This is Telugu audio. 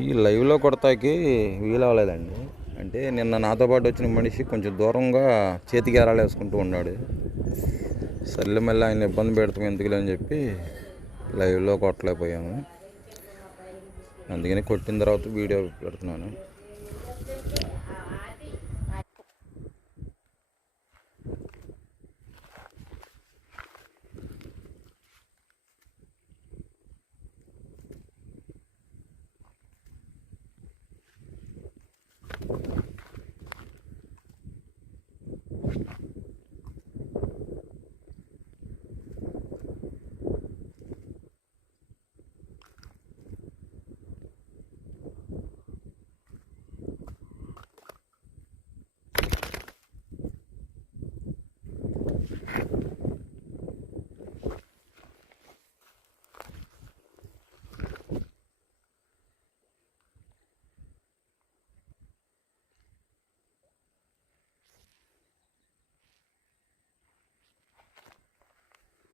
ఈ లైవ్లో కొడతాకి వీలు అవ్వలేదండి. అంటే నిన్న నాతో పాటు వచ్చిన మనిషి కొంచెం దూరంగా చేతికి ఎరాలు వేసుకుంటూ ఉన్నాడు. సర్లే మళ్ళీ ఆయన ఇబ్బంది పెడతాం ఎందుకులే అని చెప్పి లైవ్లో కొట్టలేకపోయాము. అందుకని కొట్టిన తర్వాత వీడియో పెడుతున్నాను.